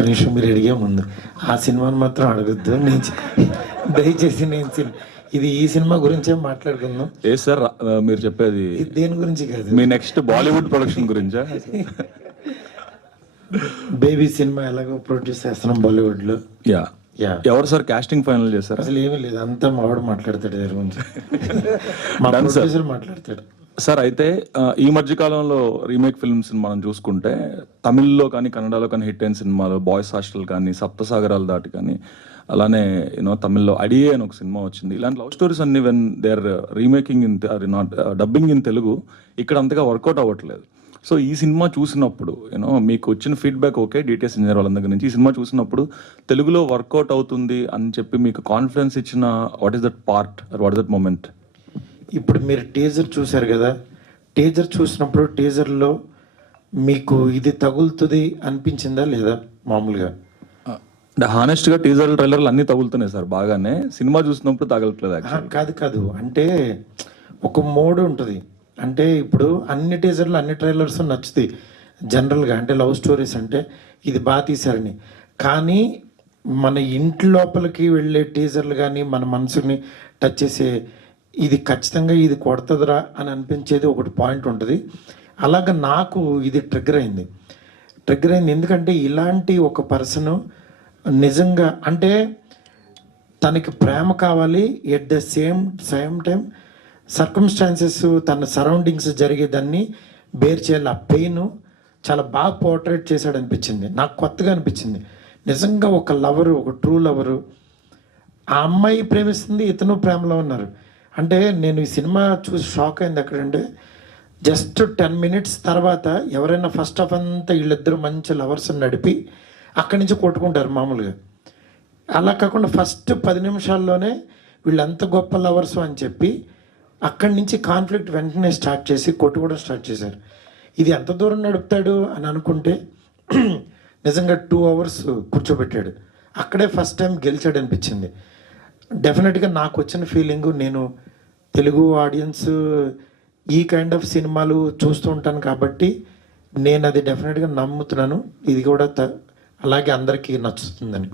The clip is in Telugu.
ఒక్క నిమిషం మీరు అడిగే ముందు ఆ సినిమాని మాత్రం అడగద్దు. దయచేసి ఇది ఈ సినిమా గురించే మాట్లాడుకుందాం. ఏ సార్ మీరు చెప్పేది ఇది దేని గురించి కాదు. మీ నెక్స్ట్ బాలీవుడ్ ప్రొడక్షన్ గురించా? బేబీ సినిమా ఎలాగో ప్రొడ్యూస్ చేస్తున్నాం బాలీవుడ్ లో. యా యా ఎవరు సార్ కాస్టింగ్ ఫైనల్ చేశారు? అసలు ఏమీ లేదు, అంతా మావాడు మాట్లాడతాడు దాని గురించి. మా Done, sir. ప్రొడ్యూసర్ మాట్లాడతాడు. సార్ అయితే ఈ మధ్య కాలంలో రీమేక్ ఫిల్మ్స్ మనం చూసుకుంటే తమిళ్లో కానీ కన్నడలో కానీ హిట్ అయిన సినిమాలు బాయ్స్ హాస్టల్ కానీ సప్తసాగరాలు దాటి కానీ అలానే యూనో తమిళ్లో అడియే అని ఒక సినిమా వచ్చింది. ఇలాంటి లవ్ స్టోరీస్ అన్ని when they are remaking in not dubbing in Telugu ఇక్కడ అంతగా వర్కౌట్ అవ్వట్లేదు. సో ఈ సినిమా చూసినప్పుడు యూనో మీకు వచ్చిన ఫీడ్బ్యాక్ ఓకే డిటిఎస్ ఇంజనీర్ వాళ్ళ దగ్గర నుంచి ఈ సినిమా చూసినప్పుడు తెలుగులో వర్కౌట్ అవుతుంది అని చెప్పి మీకు కాన్ఫిడెన్స్ ఇచ్చిన what is that part what is that moment? ఇప్పుడు మీరు టీజర్ చూశారు కదా, టీజర్ చూసినప్పుడు టీజర్లో మీకు ఇది తగులుతుంది అనిపించిందా లేదా? మామూలుగా అంటే హానెస్ట్ గా టీజర్ ట్రైలర్లు అన్ని తగులుతున్నాయి సార్ బాగానే, సినిమా చూసినప్పుడు తగలట్లేదు యాక్చువల్లీ. కాదు అంటే ఒక మోడ్ ఉంటుంది. అంటే ఇప్పుడు అన్ని టీజర్లు అన్ని ట్రైలర్స్ నచ్చుతాయి జనరల్గా, అంటే లవ్ స్టోరీస్ అంటే ఇది బాగా తీశారని. కానీ మన ఇంటి లోపలికి వెళ్ళే టీజర్లు కానీ మన మనసుని టచ్ చేసే ఇది ఖచ్చితంగా ఇది కొడుతుందిరా అని అనిపించేది ఒకటి పాయింట్ ఉంటుంది. అలాగ నాకు ఇది ట్రిగ్గర్ అయింది. ఎందుకంటే ఇలాంటి ఒక పర్సన్ నిజంగా అంటే తనకి ప్రేమ కావాలి, at the same time circumstances తన సరౌండింగ్స్ జరిగేదాన్ని బేర్ చేయాలి. ఆ పెయిన్ చాలా బాగా పోర్ట్రేట్ చేశాడు అనిపించింది నాకు, కొత్తగా అనిపించింది. నిజంగా ఒక లవరు, ఒక ట్రూ లవరు, ఆ అమ్మాయి ప్రేమిస్తుంది, ఇతను ప్రేమలో ఉన్నారు. అంటే నేను ఈ సినిమా చూసి షాక్ అయింది ఎక్కడంటే జస్ట్ 10 minutes తర్వాత ఎవరైనా ఫస్ట్ హాఫ్ అంతా వీళ్ళిద్దరూ మంచి లవర్స్ నడిపి అక్కడి నుంచి కొట్టుకుంటారు మామూలుగా. అలా కాకుండా ఫస్ట్ 10 నిమిషాల్లోనే వీళ్ళంత గొప్ప లవర్స్ అని చెప్పి అక్కడి నుంచి కాన్ఫ్లిక్ట్ వెంటనే స్టార్ట్ చేసి కొట్టుకోవడం స్టార్ట్ చేశారు. ఇది ఎంత దూరం నడుపుతాడు అని అనుకుంటే నిజంగా 2 hours కూర్చోబెట్టాడు. అక్కడే ఫస్ట్ టైం గెలిచాడు అనిపించింది. డెఫినెట్గా నాకు వచ్చిన ఫీలింగ్, నేను తెలుగు ఆడియన్స్ ఈ కైండ్ ఆఫ్ సినిమాలు చూస్తూ ఉంటాను కాబట్టి నేను అది డెఫినెట్గా నమ్ముతున్నాను ఇది కూడా అలాగే అందరికీ నచ్చుతుందని.